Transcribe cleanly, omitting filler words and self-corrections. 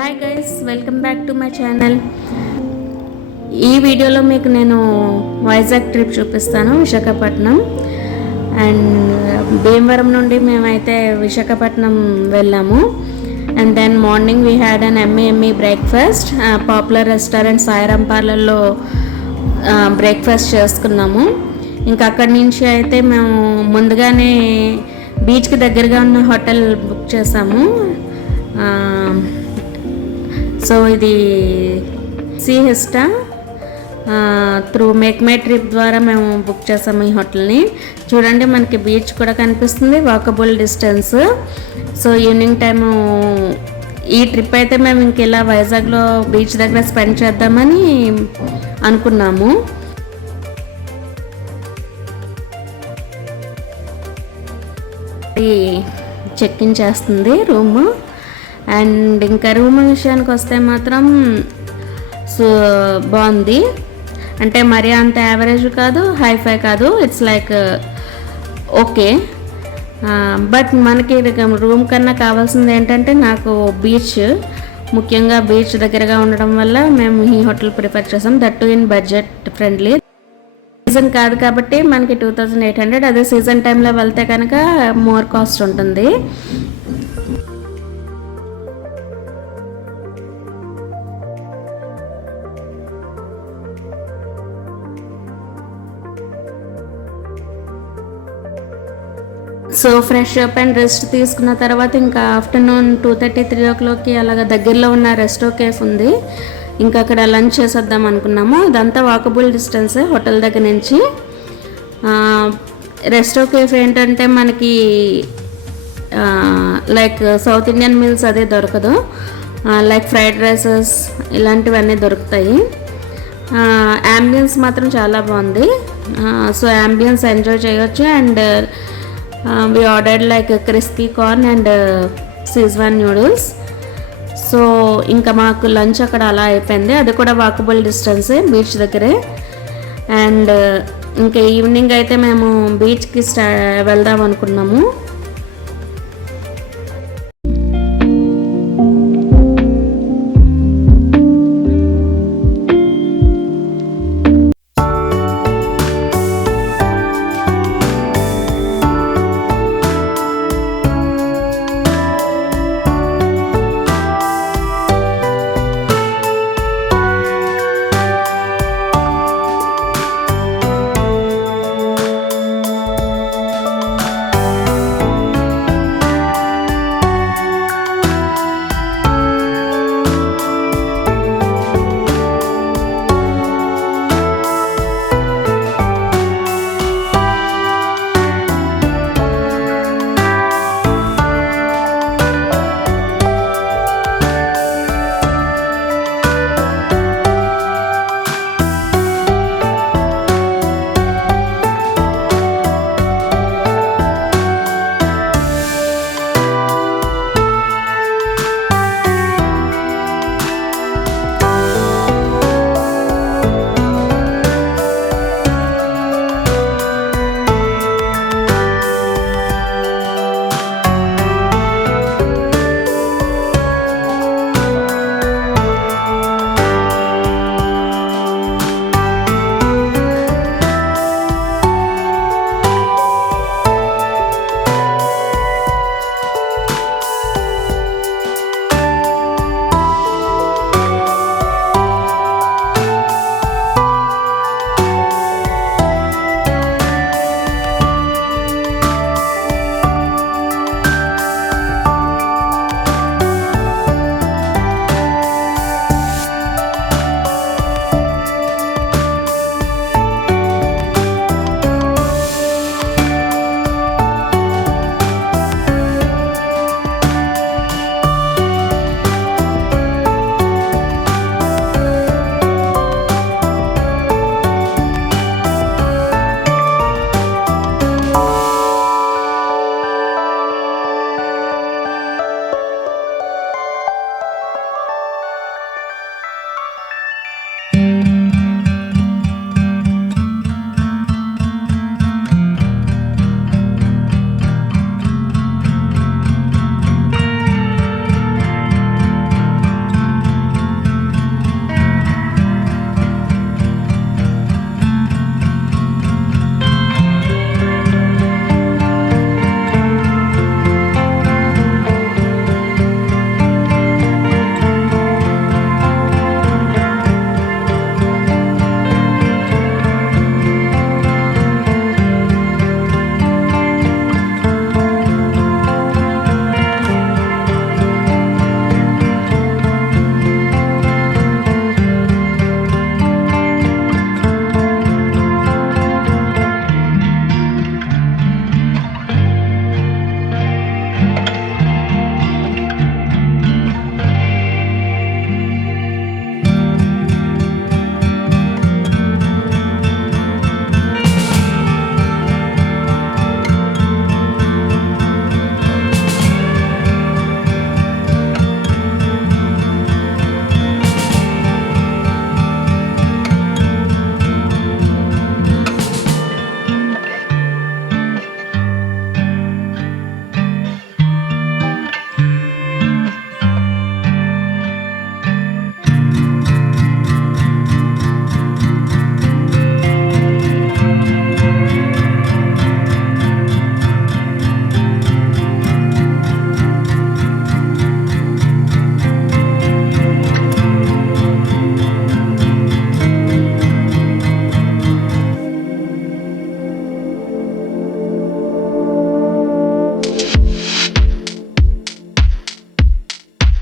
Hi guys, welcome back to my channel. ఈ వీడియోలో మీకు నేను వైజాగ్ ట్రిప్ చూపిస్తాను, విశాఖపట్నం. అండ్ భీమవరం నుండి మేమైతే విశాఖపట్నం వెళ్ళాము. And then morning we had an yummy breakfast. Popular restaurant Sairam పార్లర్లో బ్రేక్ఫాస్ట్ చేసుకున్నాము. ఇంకా అక్కడి నుంచి అయితే మేము ముందుగానే బీచ్కి దగ్గరగా ఉన్న హోటల్ బుక్ చేసాము. సో ఇది సీ హిస్టా త్రూ మేక్ మై ట్రిప్ ద్వారా మేము బుక్ చేసాము ఈ హోటల్ని. చూడండి, మనకి బీచ్ కూడా కనిపిస్తుంది, walkable distance. So evening time ఈ ట్రిప్ అయితే మేము ఇంకెలా వైజాగ్లో బీచ్ దగ్గర స్పెండ్ చేద్దామని అనుకున్నాము. చెక్ ఇన్ చేస్తుంది రూము. అండ్ ఇంకా రూమ్ విషయానికి వస్తే మాత్రం సో బాగుంది. అంటే మరీ అంత యావరేజ్ కాదు, హైఫై కాదు, ఇట్స్ లైక్ ఓకే. బట్ మనకి రూమ్ కన్నా కావాల్సింది ఏంటంటే, నాకు బీచ్, ముఖ్యంగా బీచ్ దగ్గరగా ఉండడం వల్ల మేము ఈ హోటల్ ప్రిఫర్ చేసాం. That to in budget friendly. Season కాదు కాబట్టి మనకి 2800. అదే సీజన్ టైంలో వెళ్తే కనుక మోర్ కాస్ట్ ఉంటుంది. So fresh up and rest తీసుకున్న తర్వాత ఇంకా ఆఫ్టర్నూన్ 2:30, 3 o'clockకి అలాగ దగ్గరలో ఉన్న రెస్టో కేఫ్ ఉంది. ఇంకా అక్కడ లంచ్ చేసేద్దాం అనుకున్నాము. ఇదంతా వాకబుల్ డిస్టెన్సే హోటల్ దగ్గర నుంచి. రెస్టో కేఫ్ ఏంటంటే మనకి లైక్ సౌత్ ఇండియన్ మీల్స్ అదే దొరకదు. లైక్ ఫ్రైడ్ రైసెస్ ఇలాంటివన్నీ దొరుకుతాయి. యాంబియన్స్ మాత్రం చాలా బాగుంది. సో యాంబియన్స్ ఎంజాయ్ చేయొచ్చు. And we ordered like a crispy corn and Szechuan noodles. So ఇంకా మాకు లంచ్ అక్కడ అలా అయిపోయింది. అది కూడా వాకబుల్ డిస్టెన్సే, బీచ్ దగ్గరే. అండ్ ఇంకా ఈవినింగ్ అయితే మేము బీచ్కి వెళ్దాం అనుకున్నాము.